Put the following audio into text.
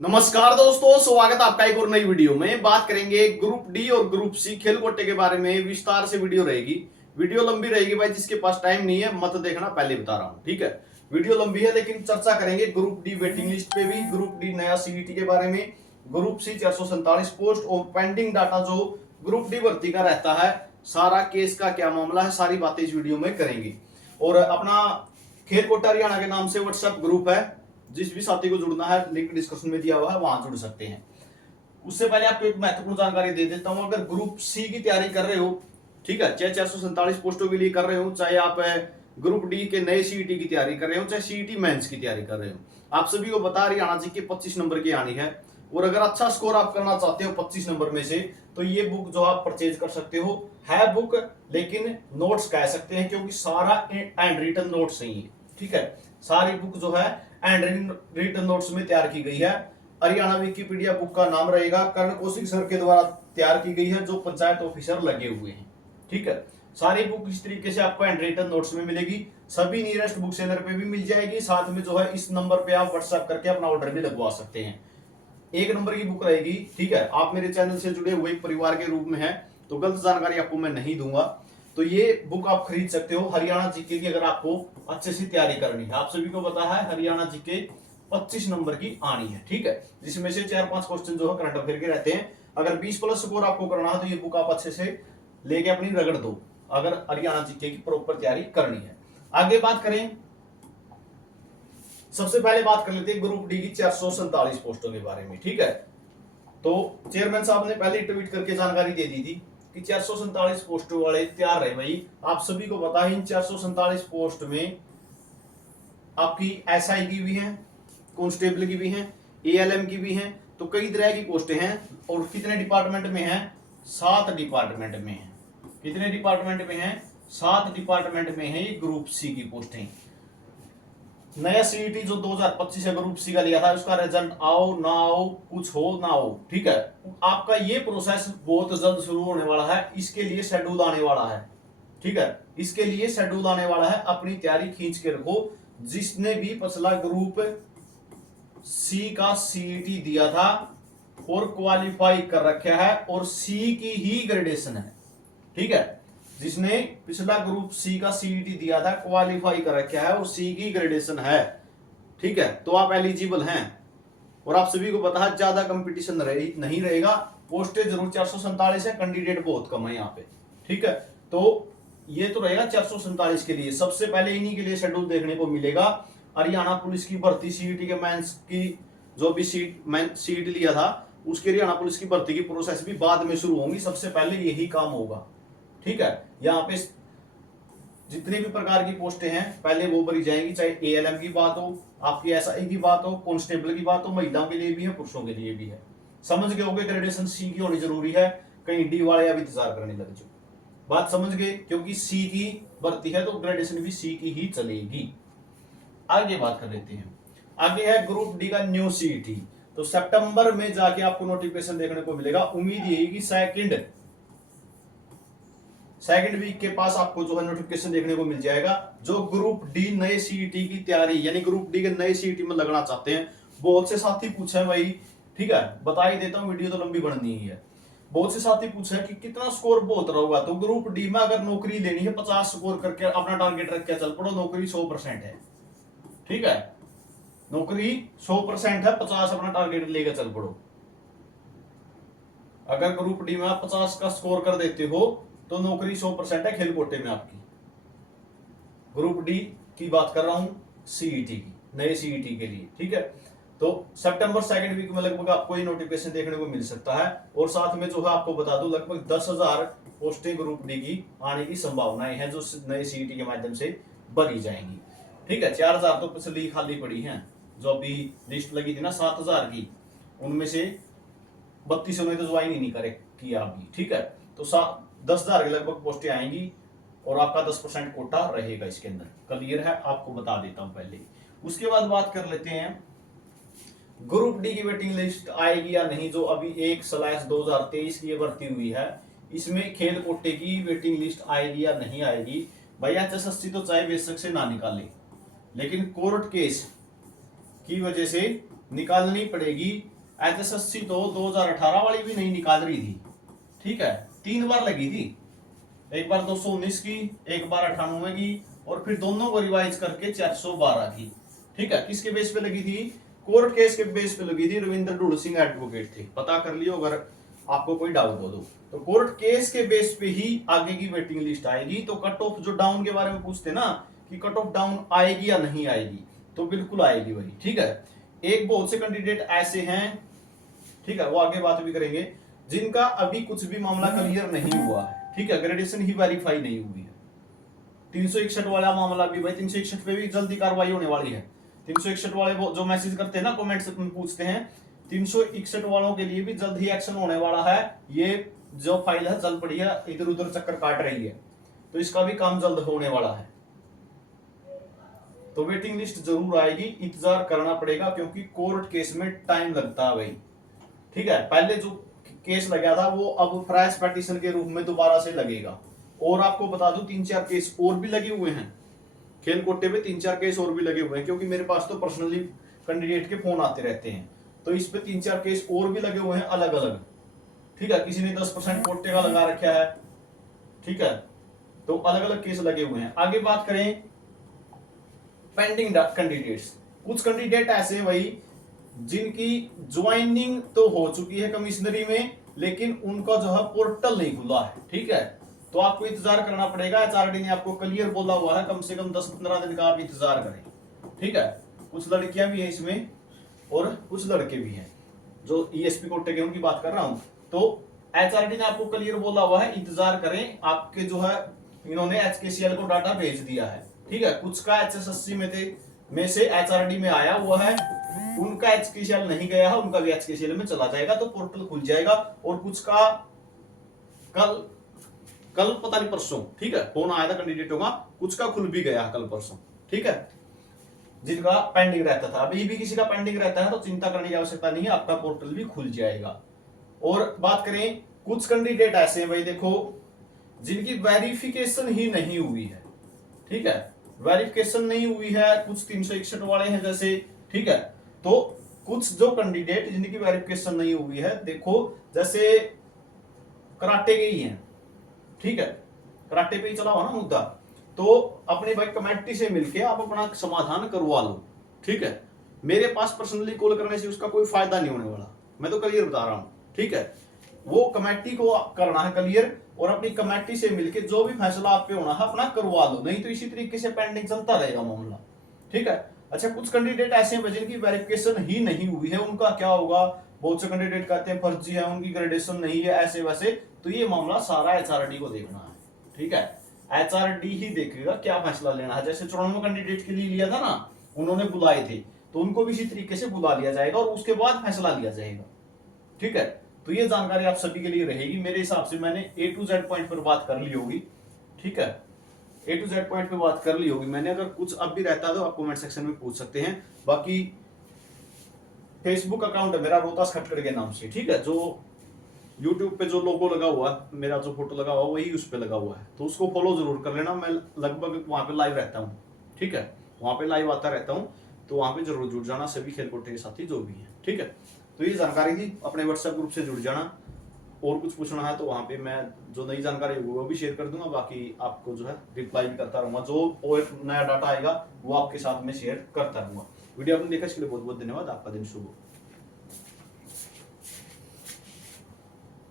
नमस्कार दोस्तों, स्वागत है आपका एक और नई वीडियो में। बात करेंगे ग्रुप डी और ग्रुप सी खेल कोटे के बारे में। विस्तार से वीडियो रहेगी। वीडियो लंबी रहेगी भाई, जिसके पास टाइम नहीं है मत देखना, पहले बता रहा हूं, ठीक है। वीडियो लंबी है लेकिन चर्चा करेंगे ग्रुप डी वेटिंग लिस्ट पे भी, ग्रुप डी नया सीईटी के बारे में, ग्रुप सी 447 पोस्ट और पेंडिंग डाटा जो ग्रुप डी भर्ती का रहता है, सारा केस का क्या मामला है, सारी बातें इस वीडियो में करेंगे। और अपना खेल कोटा हरियाणा के नाम से व्हाट्सएप ग्रुप है, जिस भी साथी को जुड़ना है लिंक डिस्क्रिप्शन में दिया हुआ है, वहां जुड़ सकते हैं। उससे पहले आपको एक महत्वपूर्ण जानकारी दे देता हूं। अगर ग्रुप सी की तैयारी कर रहे हो, ठीक है, चाहे 447 पोस्टों के लिए कर रहे हो, चाहे आप ग्रुप डी के नए सीईटी की तैयारी कर रहे हो, चाहे सीईटी मेंस की तैयारी कर रहे हो, आप सभी को बता हरियाणा जी के 25 नंबर की आनी है। और अगर अच्छा स्कोर आप करना चाहते हो 25 नंबर में से, तो ये बुक जो आप परचेज कर सकते हो। है बुक लेकिन नोट्स कह सकते हैं, क्योंकि सारा एंड रिटन नोट्स ही है, ठीक है। सारी बुक जो है एंड रिटन नोट्स में तैयार की गई है। हरियाणा विकिपीडिया बुक का नाम रहेगा, कर्ण कौशिक सर के द्वारा तैयार की गई है, जो पंचायत ऑफिसर लगे हुए हैं, ठीक है। सारी बुक इस तरीके से आपको एंड रिटन नोट्स में मिलेगी। सभी नियरेस्ट बुक सेलर पे भी मिल जाएगी। साथ में जो है इस नंबर पे आप व्हाट्सएप करके अपना ऑर्डर भी लगवा सकते हैं। एक नंबर की बुक रहेगी, ठीक है। आप मेरे चैनल से जुड़े हुए एक परिवार के रूप में हैं, तो गलत जानकारी आपको मैं नहीं दूंगा। तो ये बुक आप खरीद सकते हो हरियाणा जीके की, अगर आपको अच्छे से तैयारी करनी है। आप सभी को पता है हरियाणा जीके 25 नंबर की आनी है, ठीक है, जिसमें से 4-5 क्वेश्चन जो है करंट अफेयर के रहते हैं। अगर 20+ स्कोर आपको करना है तो ये बुक आप अच्छे से लेके अपनी रगड़ दो, अगर हरियाणा जीके की प्रॉपर तैयारी करनी है। आगे बात करें, सबसे पहले बात कर लेते हैं ग्रुप डी की 447 पोस्टों के बारे में, ठीक है। तो चेयरमैन साहब ने पहले ट्वीट करके जानकारी दे दी थी कि 447 पोस्टों वाले तैयार रहे भाई। आप सभी को पता है इन 447 पोस्ट में आपकी एसआई की भी है, कांस्टेबल की भी है, एएलएम की भी है, तो कई तरह की पोस्टें हैं। और कितने डिपार्टमेंट में है? 7 डिपार्टमेंट में है। कितने डिपार्टमेंट में है? 7 डिपार्टमेंट में है ये ग्रुप सी की पोस्टें। नया सीईटी जो 2025 है ग्रुप सी का लिया था, उसका रिजल्ट आओ ना आओ, कुछ हो ना हो, ठीक है, आपका ये प्रोसेस बहुत जल्द शुरू होने वाला है। इसके लिए शेड्यूल आने वाला है, ठीक है, इसके लिए शेड्यूल आने वाला है। अपनी तैयारी खींच के रखो। जिसने भी पिछला ग्रुप सी का सीईटी दिया था और क्वालिफाई कर रखा है, और सी की ही ग्रेडेशन है, ठीक है, जिसने पिछला ग्रुप सी का सीईटी दिया था, क्वालिफाई कर रखा है और सी की ग्रेडेशन है, ठीक है, तो आप एलिजिबल हैं। और आप सभी को पता है ज्यादा कंपटीशन नहीं रहेगा। पोस्टें जरूर 447 है, कैंडिडेट बहुत कम है यहाँ पे, ठीक है। तो ये तो रहेगा 447 के लिए। सबसे पहले इन्हीं के लिए शेड्यूल देखने को मिलेगा। हरियाणा पुलिस की भर्ती सीईटी के मेंस की जो भी सीट लिया था, उसके हरियाणा पुलिस की भर्ती की प्रोसेस भी बाद में शुरू होंगी। सबसे पहले यही काम होगा, ठीक है। यहाँ पे जितनी भी प्रकार की पोस्टें हैं पहले वो भरी जाएंगी, चाहे एएलएम की बात हो, आपकी एसआई की बात हो, कांस्टेबल की बात हो, महिलाओं के लिए भी है, पुरुषों के लिए भी है। समझ गए होंगे ग्रेडेशन सी की होनी जरूरी है। कहीं डी वाले अभी इंतजार करने लग जाओ। बात समझ गए, क्योंकि सी की भर्ती है तो ग्रेडेशन भी सी की ही चलेगी। आगे बात कर लेते हैं। आगे है ग्रुप डी का न्यू सीईटी। तो सितंबर में जाके आपको नोटिफिकेशन देखने को मिलेगा। उम्मीद यही कि सेकंड वीक के पास आपको जो है नोटिफिकेशन देखने को मिल जाएगा। जो ग्रुप डी नए सीईटी की तैयारी, यानी ग्रुप डी के नए सीईटी में लगना चाहते हैं, बहुत से साथी पूछे भाई, ठीक है, बता ही देता हूं, वीडियो तो लंबी बननी ही है। बहुत से साथी पूछे कि कितना स्कोर बहुत रहेगा। तो ग्रुप डी में अगर नौकरी लेनी है 50 स्कोर करके अपना टारगेट रख के चल पड़ो। नौकरी 100% है, ठीक है, नौकरी 100% है, 50 अपना टारगेट लेकर चल पड़ो। अगर ग्रुप डी में आप 50 का स्कोर कर देते हो तो नौकरी 100% है खेल कोटे में आपकी। ग्रुप डी की बात कर रहा हूं, सीईटी की, नए सीईटी के लिए, ठीक है। तो सितंबर सेकंड वीक में लगभग आपको ये नोटिफिकेशन देखने को मिल सकता है। और साथ में जो है आपको बता दूं, लगभग 10,000 पोस्टें ग्रुप डी की आने की संभावनाएं हैं, जो नए सीईटी के माध्यम से भरी जाएंगी, ठीक है। 4,000 तो पिछली खाली पड़ी हैं, जो अभी लिस्ट लगी थी ना 7,000 की, उनमें से 32 ने तो ज्वाइन ही नहीं करे किया अभी, ठीक है। तो 10,000 के लगभग पोस्टें आएंगी और आपका 10% कोटा रहेगा इसके अंदर। क्लियर है, आपको बता देता हूं पहले। उसके बाद बात कर लेते हैं ग्रुप डी की वेटिंग लिस्ट आएगी या नहीं। जो अभी 1/2023 की भर्ती हुई है, इसमें खेल कोटे की वेटिंग लिस्ट आएगी या नहीं आएगी। भैया एचएसएससी तो चाहे बेशक से ना निकाले, लेकिन कोर्ट केस की वजह से निकालनी पड़ेगी। HSSC तो 2018 वाली भी नहीं निकाल रही थी, ठीक है, 3 बार लगी थी, एक बार 219 की, एक बार 98 की, और फिर दोनों को रिवाइज करके 412 की, ठीक है। किसके बेस पे लगी थी? कोर्ट केस के बेस पे लगी थी, रविंद्र ढूल सिंह एडवोकेट थे, पता कर लियो अगर आपको कोई डाउट हो तो कोर्ट केस के बेस पे ही आगे की वेटिंग लिस्ट आएगी। तो कट ऑफ जो डाउन के बारे में पूछते ना कि कट ऑफ डाउन आएगी या नहीं आएगी, तो बिल्कुल आएगी भाई, ठीक है। एक बहुत से कैंडिडेट ऐसे हैं, ठीक है, वो आगे बात भी करेंगे, जिनका अभी कुछ भी मामला क्लियर नहीं हुआ है, ठीक है, ग्रेडेशन ही वेरीफाई नहीं हुई है। 361 वाला मामला भी भाई, 361 पे भी जल्दी कार्रवाई होने वाली है। 361 वाले वो जो मैसेज करते हैं ना, कमेंट्स में पूछते हैं, 361 वालों के लिए भी जल्द ही एक्शन होने वाला है। ये जो फाइल है जल पड़ी है, इधर उधर चक्कर काट रही है, तो इसका भी काम जल्द होने वाला है। तो वेटिंग लिस्ट जरूर आएगी, इंतजार करना पड़ेगा, क्योंकि कोर्ट केस में टाइम लगता है भाई, ठीक है। पहले जो केस लगा था वो अब फ्रेश पिटीशन के रूप में दोबारा से लगेगा। और आपको बता दूं 3-4 केस और भी लगे हुए हैं, खेल कोटे पे 3-4 केस और भी लगे हुए हैं, क्योंकि मेरे पास तो पर्सनली कैंडिडेट के फोन आते रहते हैं, तो इस पे 3-4 केस और भी लगे हुए हैं अलग अलग, ठीक है। किसी ने 10% कोटे का लगा रखा है, ठीक है, तो अलग अलग केस लगे हुए हैं। आगे बात करें पेंडिंग कैंडिडेट्स, कुछ कैंडिडेट ऐसे भाई जिनकी ज्वाइनिंग तो हो चुकी है कमिश्नरी में, लेकिन उनका जो है पोर्टल नहीं खुला है, ठीक है। तो आपको इंतजार करना पड़ेगा, HRD ने आपको क्लियर बोला हुआ है, कम से कम 10-15 दिन का आप इंतजार करें, ठीक है। कुछ लड़कियां भी हैं इसमें और कुछ लड़के भी हैं, जो ESP कोटे के उनकी बात कर रहा हूं। तो HRD ने आपको क्लियर बोला हुआ है, इंतजार करें। आपके जो है इन्होंने HKCL को डाटा भेज दिया है, ठीक है। कुछ का HSSC में से HRD में आया हुआ है, उनका HKCL नहीं गया है, उनका भी HKCL में चला जाएगा, तो पोर्टल खुल जाएगा। और कुछ का कल पता नहीं परसों, ठीक है, फोन आया था कैंडिडेटों का, कुछ का खुल भी गया कल परसों, ठीक है, जिनका पेंडिंग रहता था। अभी भी किसी का पेंडिंग रहता है तो चिंता करने की आवश्यकता नहीं है, आपका पोर्टल भी खुल जाएगा। और बात करें, कुछ कैंडिडेट ऐसे हैं भाई देखो, जिनकी वेरिफिकेशन ही नहीं हुई है, ठीक है, वेरिफिकेशन नहीं हुई है, कुछ 361 वाले हैं जैसे, ठीक है। तो कुछ जो कैंडिडेट जिनकी वेरिफिकेशन नहीं हुई है, देखो जैसे कराटे के ही हैं, ठीक है, कराटे पे ही चला हुआ ना मुद्दा, तो अपने भाई कमेटी से मिलके आप अपना समाधान करवा लो, ठीक है। मेरे पास पर्सनली कॉल करने से उसका कोई फायदा नहीं होने वाला, मैं तो क्लियर बता रहा हूं, ठीक है। वो कमेटी को करना है क्लियर, और अपनी कमेटी से मिलके जो भी फैसला आप पे होना है अपना करवा लो, नहीं तो इसी तरीके से पेंडिंग चलता रहेगा मामला, ठीक है। अच्छा, कुछ कैंडिडेट ऐसे हैं जिनकी वेरिफिकेशन ही नहीं हुई है, उनका क्या होगा? बहुत से कैंडिडेट कहते हैं फर्जी है, उनकी ग्रेडेशन नहीं है, ऐसे वैसे, तो ये मामला सारा HRD को देखना है, ठीक है। HRD ही देखेगा क्या फैसला लेना है। जैसे 94 कैंडिडेट के लिए लिया था ना, उन्होंने बुलाए थे, तो उनको भी इसी तरीके से बुला लिया जाएगा और उसके बाद फैसला लिया जाएगा, ठीक है। तो ये जानकारी आप सभी के लिए रहेगी। मेरे हिसाब से मैंने A to Z पॉइंट पर बात कर ली होगी, ठीक है, A to Z पॉइंट पे बात कर ली होगी मैंने। अगर कुछ अब भी रहता है तो आप कमेंट सेक्शन में पूछ सकते हैं। बाकी फेसबुक अकाउंट है मेरा रोहतास खटकड़ के नाम से, ठीक है। जो यूट्यूब पे जो लोगो लगा हुआ है, मेरा जो फोटो लगा हुआ वही उस पे लगा हुआ है, तो उसको फॉलो जरूर कर लेना। मैं लगभग वहां पे लाइव रहता हूँ, ठीक है, वहां पे लाइव आता रहता हूँ, तो वहां पे जरूर जुड़ जाना, सभी खेल कोटे के साथी जो भी है, ठीक है। तो ये जानकारी थी, अपने व्हाट्सएप ग्रुप से जुड़ जाना। और कुछ पूछना है तो वहां पे मैं जो नई जानकारी होगी वो भी शेयर कर दूंगा, बाकी आपको जो है रिप्लाई भी करता रहूंगा, जो और नया डाटा आएगा वो आपके साथ में शेयर करता रहूंगा। वीडियो आपने देखा इसके लिए बहुत बहुत धन्यवाद, आपका दिन शुभ हो।